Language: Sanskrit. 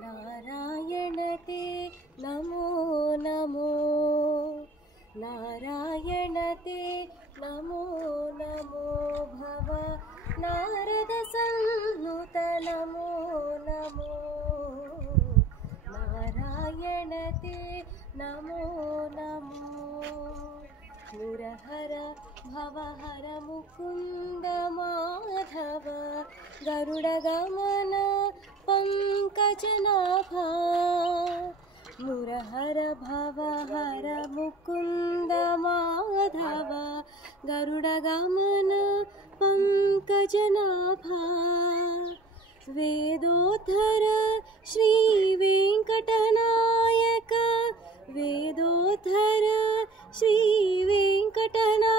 नारायण ते नमो नमो नारायण ते नमो नमो भव नारद सन्नुत नमो नमो नारायण ते नमो नमो मुरहर भवहर मुकुन्द माधव गरुडगमन पंकजनाभा मुरहर भवहर मुकुन्द माधव गरुडगमन पंकजनाभा वेदोद्धर श्री वेंकटनायक वेदोद्धर श्री वेंकटनायक